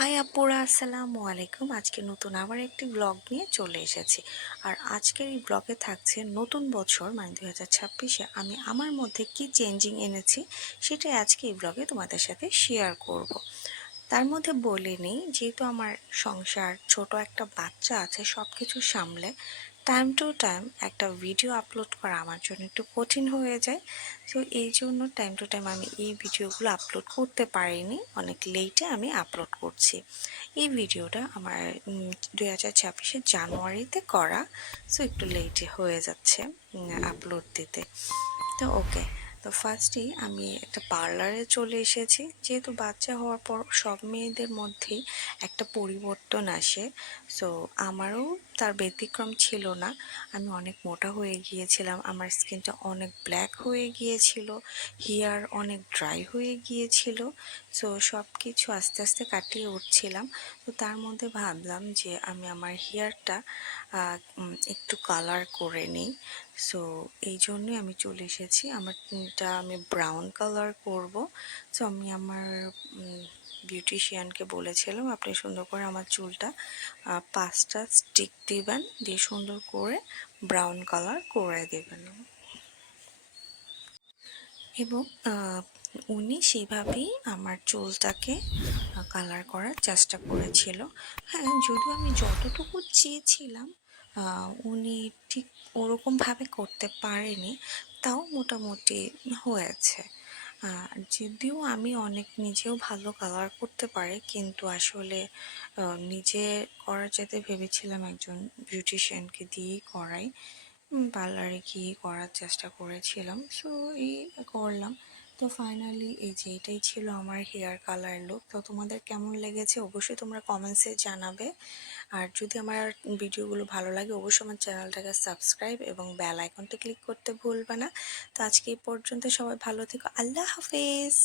High আপুরা, আসসালামু আলাইকুম। আজকে নতুন আবার একটি ব্লগ নিয়ে চলে এসেছি। আর আজকের এই ব্লগে থাকছে নতুন বছর মানে 2026-এ আমি আমার মধ্যে কি চেঞ্জিং এনেছি সেটাই আজকে এই ব্লগে তোমাদের সাথে শেয়ার করব। তার মধ্যে বলে নেই, যেহেতু আমার সংসার, ছোট একটা বাচ্চা আছে, সব কিছু সামলে টাইম টু টাইম একটা ভিডিও আপলোড করা আমার জন্য একটু কঠিন হয়ে যায়। তো এই জন্য টাইম টু টাইম আমি এই ভিডিওগুলো আপলোড করতে পারিনি, অনেক লেটে আমি আপলোড করছি। এই ভিডিওটা আমার 2026-এর জানুয়ারিতে করা, সো একটু লেটে হয়ে যাচ্ছে আপলোড দিতে। তো ওকে, তো ফার্স্টেই আমি একটা পার্লারে চলে এসেছি। যেহেতু বাচ্চা হওয়ার পর সব মেয়েদের মধ্যেই একটা পরিবর্তন আসে, সো আমারও তার ব্যতিক্রম ছিল না। আমি অনেক মোটা হয়ে গিয়েছিলাম, আমার স্কিনটা অনেক ব্ল্যাক হয়ে গিয়েছিল, হেয়ার অনেক ড্রাই হয়ে গিয়েছিল। সো সব কিছু আস্তে আস্তে কাটিয়ে উঠছিলাম। তো তার মধ্যে ভাবলাম যে আমি আমার হেয়ারটা একটু কালার করে নিই। সো এই জন্যই আমি চলে এসেছি, আমারটা আমি ব্রাউন কালার করব। সো আমি আমার বিউটিশিয়ানকে বলেছিলাম আপনি সুন্দর করে আমার চুলটা 5টা স্টিক দিবেন, দিয়ে সুন্দর করে ব্রাউন কালার করে দেবেন। এবং উনি সেইভাবেই আমার চুলটাকে কালার করার চেষ্টা করেছিল। হ্যাঁ, যদিও আমি যতটুকু চেয়েছিলাম উনি ঠিক ওরকমভাবে করতে পারেনি, তাও মোটামুটি হয়েছে। যদিও আমি অনেক নিজেও ভালো কালার করতে পারি, কিন্তু আসলে নিজে করার চাইতে ভেবেছিলাম একজন বিউটিশিয়ানকে দিয়েই করাই। পার্লারে গিয়ে করার চেষ্টা করেছিলাম, সো এই করলাম। তো ফাইনালি এই যে এটাই ছিল আমার হেয়ার কালার লুক। তো তোমাদের কেমন লেগেছে অবশ্যই তোমরা কমেন্টসে জানাবে। আর যদি আমার ভিডিওগুলো ভালো লাগে অবশ্যই আমার চ্যানেলটাকে সাবস্ক্রাইব এবং বেল আইকনটা ক্লিক করতে ভুলবে না। তো আজকে এই পর্যন্ত, সবাই ভালো থেকো, আল্লাহ হাফেজ।